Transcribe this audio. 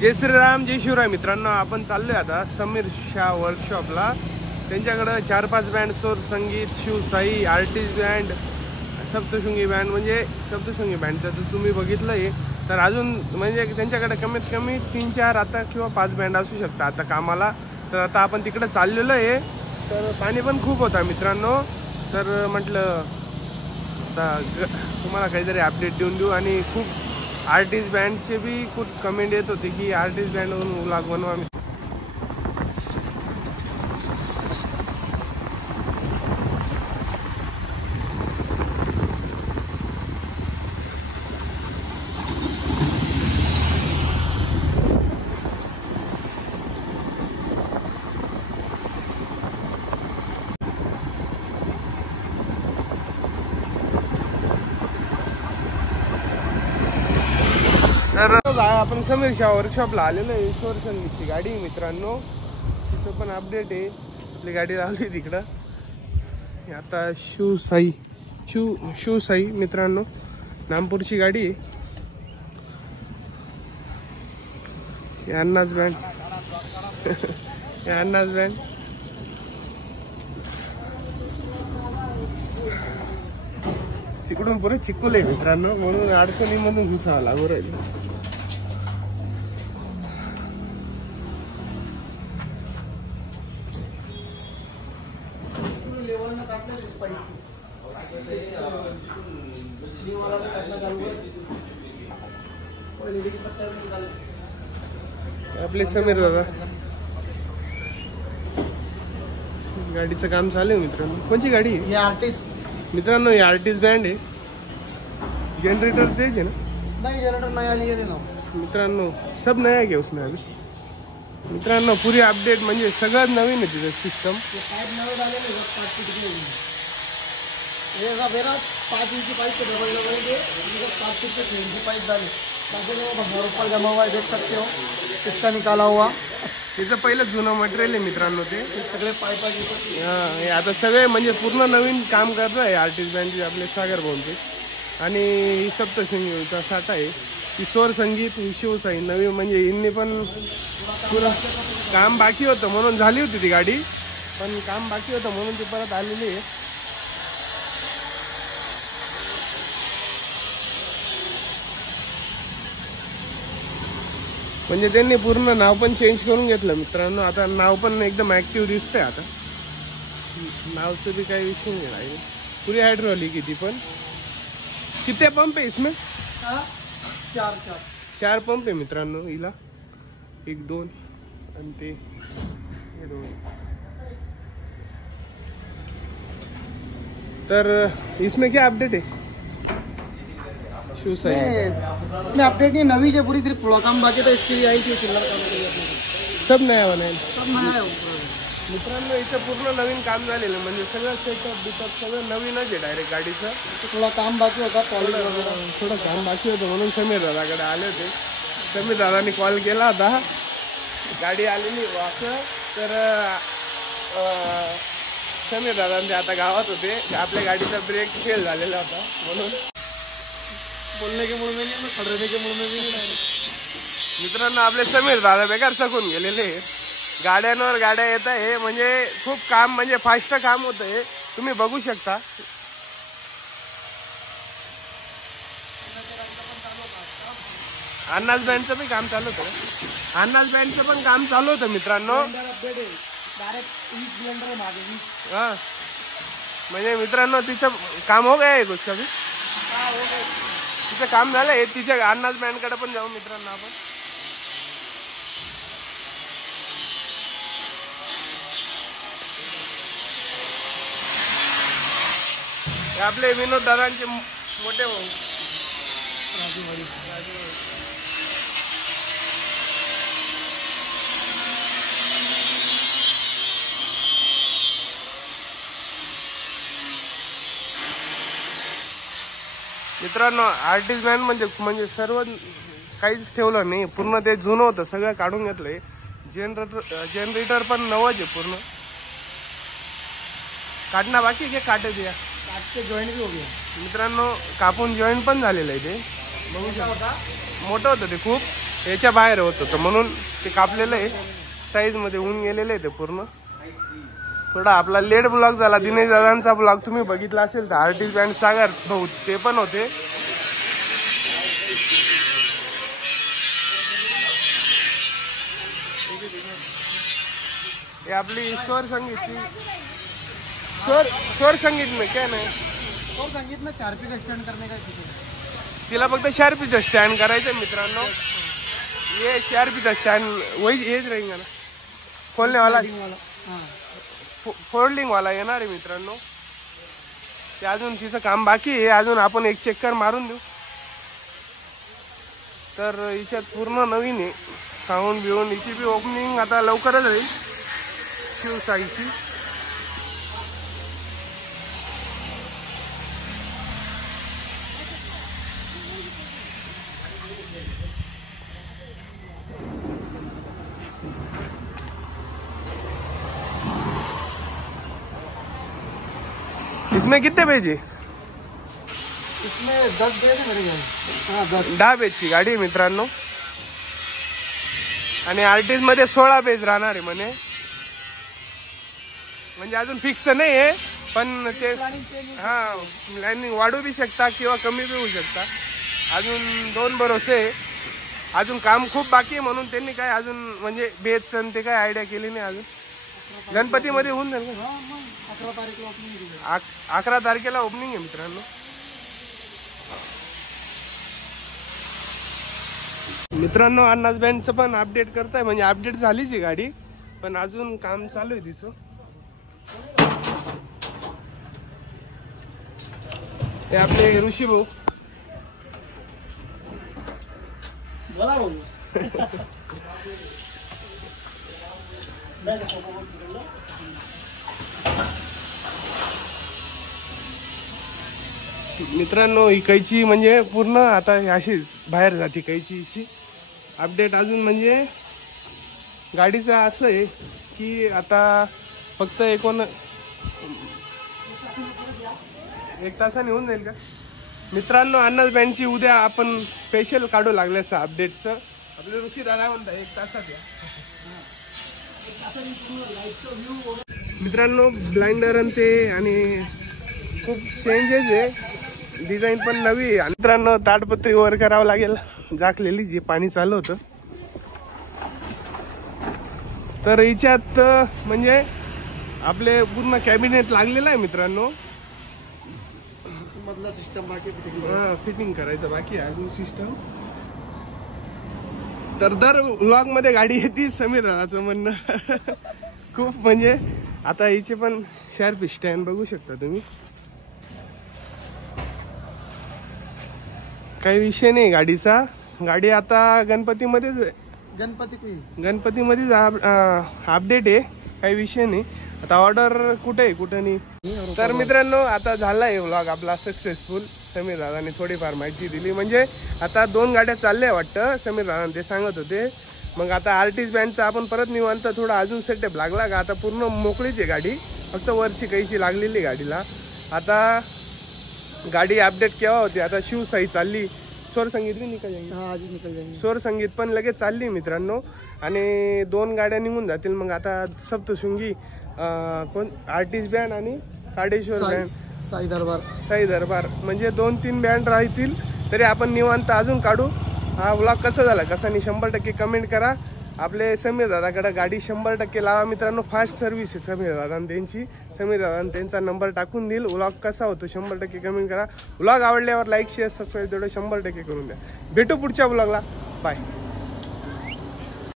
जय श्रीराम जय शिवराय मित्रांनो, आपण चाललोय आता समीर शाह वर्कशॉपला। त्यांच्याकडे 4-5 बँड, स्वर संगीत, Shivsai, artist band, Saptashrungi band, म्हणजे सप्तशृंगी बँडचं तर तुम्ही बघितलंय। तर अजून म्हणजे त्यांच्याकडे कमीत कमी 3-4 आता किंवा 5 बँड असू शकतात आता कामाला। तर आता आपण तिकडे चाललेलो आहे। तर पाणी पण खूप होता मित्रांनो, तर म्हटलं आता तुम्हाला काहीतरी अपडेट देऊन देऊ। आणि खूप आर्टिस्ट बँडचे भी खूप कमेंट येत होते की आर्टिस्ट बँडवरून व्लॉग बनवा। तर आपण समीर शाह वर्कशॉपला आलेलो आहे। स्वर संगीतची गाडी मित्रांनो, तिचं पण अपडेट आहे। आपली गाडी लावली तिकडं। आता शिवसाई मित्रांनो, नामपूरची गाडी आहे। अन्नाज बँड अन्नाज बँड तिकडून पुढे चिखल आहे मित्रांनो, म्हणून अडचणीमधून घुसावं लागू राहिलं। आपले समीर दादा गाडीचं काम चालू आहे मित्रांनो। कोणची गाडी आहे? आर्टिस्ट मित्रांनो, ये आर्टिस्ट बँड आहे। जनरेटर तेज है ना? नहीं, जनरेटर नया लिए ना मित्रांनो, सब नया है क्या उसमें अभी? मित्रांनो पूरी अपडेट म्हणजे सगळं नवीन आहे तिथं सिस्टम। पाइप नवे डाले नहीं, बस 5 फीट के ये सब मेरा 5 इंच की पाइप के डबल के 5 फीट के 3 इंच पाइप डाले, ताकि वो भर ऊपर जमा हुआ है, देख सकते हो इसका निकाला हुआ। त्याचं पहिलं जुनं मटेरियल आहे मित्रांनो ते सगळे पाइप। हे आता सगळे म्हणजे पूर्ण नवीन काम करत आहे आर्टिस्ट बँडचे आपले सागर भाऊंचे। आणि ही सप्तशृंगीचा साठा आहे, ही स्वर संगीत, ही शिवसाई नवीन, म्हणजे यांनी पण पुरा काम बाकी होतं म्हणून झाली होती ती गाडी, पण काम बाकी होतं म्हणून ती परत आलेली आहे। म्हणजे त्यांनी पूर्ण नाव पण चेंज करून घेतलं मित्रांनो। आता नाव पण एकदम ऍक्टिव्ह दिसतंय। आता नावचं भी काही विषय नाही, पुरी हायड्रोलिक आहे ती पण। किती पंप आहे इसमें? 4 पंप आहे मित्रांनो हिला, 1 2 आणि ते 2। तर इसमें क्या अपडेट है? शिवसाई इसमें अपडेट नहीं, नवी जो पूरी सिर्फ थोड़ा काम बाकी था, इसके लिए आई थी चिल्लर काम के लिए। सब नया बनाएल, सब नया है मित्रांनो। इथं पूर्ण नवीन काम झालेलं, म्हणजे सगळं सेटअप बिटअप सगळं नवीनच आहे डायरेक्ट गाडीचं। थोड़ा काम बाकी होता, पॉलिश वगैरह थोडं काम बाकी होतं म्हणून समीर दादाकडे आले होते। समीर दादानी कॉल केला होता, गाडी आलेली वासं। तर समीर दादांचे आता गावात होते, आपल्या गाडीचा ब्रेक फेल झालेला होता म्हणून बोलने के मूड में नहीं, खड़ने के मूड में भी नहीं। मित्रांनो, आपले समीर दादा बेकार सकून गेलेले। गाड्यांवर गाड्या येत आहे, म्हणजे खूप काम, म्हणजे फास्ट काम होत आहे, तुम्ही बघू शकता। अन्नाज बँडचं पण काम चालू होतं, अन्नाज बँडचं पण काम चालू होतं मित्रांनो। हा, म्हणजे मित्रांनो तिचं काम हो गया है उसका भी, तिचं काम झालंय। तिच्या अन्नाज बँडकडे पण जाऊ मित्रांनो आपण। आपले विनोद दादांचे मोठे भाऊ राजू भाई। मित्रांनो, आर्टिस्ट बँड म्हणजे सर्व काहीच ठेवलं नाही, पूर्ण ते जुनं होतं, सगळं काढून घेतलंय। जनरेटर पण नवच आहे पूर्ण। काटना बाकी आहे, काटे दिया काट के जॉइंट भी हो गया मित्रांनो। कापून जॉईंट पण झालेलं आहे ते, बघू शकता। मोठं होतं ते खूप। याच्या बाहेर होत होतं म्हणून ते कापलेलं आहे, साईज मध्ये होऊन गेलेलं आहे ते पूर्ण. थोडा आपला लेट ब्लॉग झाला. दिनेश दादांचा ब्लॉग तुम्ही बघितला असेल तर आर्टिस्ट बँड सागर भाऊ ते पण होते. हे आपली स्वर संगीतची स्वर संगीत में क्या नाही, और संगीत में शार्पी का स्टैंड करने का तिला फक्त शार्पीचा स्टँड करायचं मित्रांनो. ये शार्पीचा स्टँड वही हेच रहेगा ना, खोलने वाला फोल्डिंग वाला येणार आहे मित्रांनो. ते अजून तिचं काम बाकी आहे. अजून आपण एक चक्कर मारून देऊ. तर हिच्यात पूर्ण नवीन आहे साऊंड बिऊन. हिची बी ओपनिंग आता लवकरच राहील शिवसाईची. इसमें कितने पेज है? इसमें 10 पेज है मेरे ख्याल. हाँ 10 पेजची गाडी आहे मित्रांनो. आणि आर्टिस्ट मध्ये 16 पेज राहणार आहे म्हणे. म्हणजे अजून फिक्स तर नाही आहे पण ते हा लाईनिंग वाढू बी शकता किंवा कमी बी होऊ शकता. अजून 2 भरोसे आहे. अजून काम खूप बाकी आहे म्हणून त्यांनी काय अजून म्हणजे बेच ते काय आयडिया केली नाही अजून. गणपतीमध्ये होऊन जाईल का? 11 तारीखला ओपनिंग. 11 तारखेला ओपनिंग आहे मित्रांनो. मित्रांनो अन्नास बँडचं पण अपडेट करताय म्हणजे अपडेट झालीच आहे गाडी पण अजून काम चालू आहे तिचं. ते आपले ऋषी भाऊ बोला भाऊ. मित्रांनो ही कैची म्हणजे पूर्ण आता अशी बाहेर जाते कैचीची. अपडेट अजून म्हणजे गाडीचं असं आहे की आता फक्त 1 तासाने होऊन जाईल का मित्रांनो. अन्नास बँडची उद्या आपण स्पेशल काढू लागले असं अपडेटचं. आपले ऋषी दादा म्हणता 1 तासात या मित्रांनो. ब्लाइंडर आणि ते आणि खूप चेंजेस आहे. डिझाईन पण नवी आहे. मित्रांनो ताडपत्री वर करावं लागेल झाकलेली जे पाणी चालू होतं. तर हिच्यात म्हणजे आपले पूर्ण कॅबिनेट लागलेलं आहे मित्रांनो. मधला सिस्टम बाकी फिटिंग करायचं बाकी आहे अजून सिस्टम. तर दर व्लॉग मध्ये गाडी येते समीर दादाचं म्हणणं. खूप म्हणजे आता हिचे पण शार्प स्टँड बघू शकता तुम्ही. काही विषय नाही गाडीचा. गाडी आता गणपतीमध्येच गणपतीमध्येच अपडेट आहे. काही विषय नाही. आता ऑर्डर कुठे आहे कुठं नाही. तर मित्रांनो आता झालाय व्लॉग आपला सक्सेसफुल. समीर दादाने थोडीफार माहिती दिली. म्हणजे आता 2 गाड्या चालल्या वाटतं समीर दादा ते सांगत होते. मग आता आर्टिस्ट बँडचा आपण परत निवांत थोडा अजून सेटअप लागला का. आता पूर्ण मोकळीच आहे गाडी. फक्त वरची कैची लागलेली गाडीला. आता गाडी अपडेट केव्हा होती आता शिवसाई चालली. स्वर संगीत भी निकल जाएंगे. स्वर संगीत पण लगेच चालली मित्रांनो. आणि 2 गाड्या निघून जातील. मग आता सप्तशृंगी कोण आर्टिस्ट बँड आणि काडेश्वर बँड साई दरबार म्हणजे 2-3 बँड राहतील. तरी आपण निवांत अजून काढू. हा व्लॉग कसा झाला कसा नाही 100% कमेंट करा. आपले समीर दादाकडे गाडी 100% लावा मित्रांनो. फास्ट सर्व्हिस आहे समीर दादा त्यांची. समीर दादा त्यांचा नंबर टाकून देईल. व्लॉग कसा होतो 100% कमेंट करा. व्लॉग आवडल्यावर लाईक शेअर सबस्क्राईब तेवढं 100% करून द्या. भेटू पुढच्या व्लॉगला. बाय.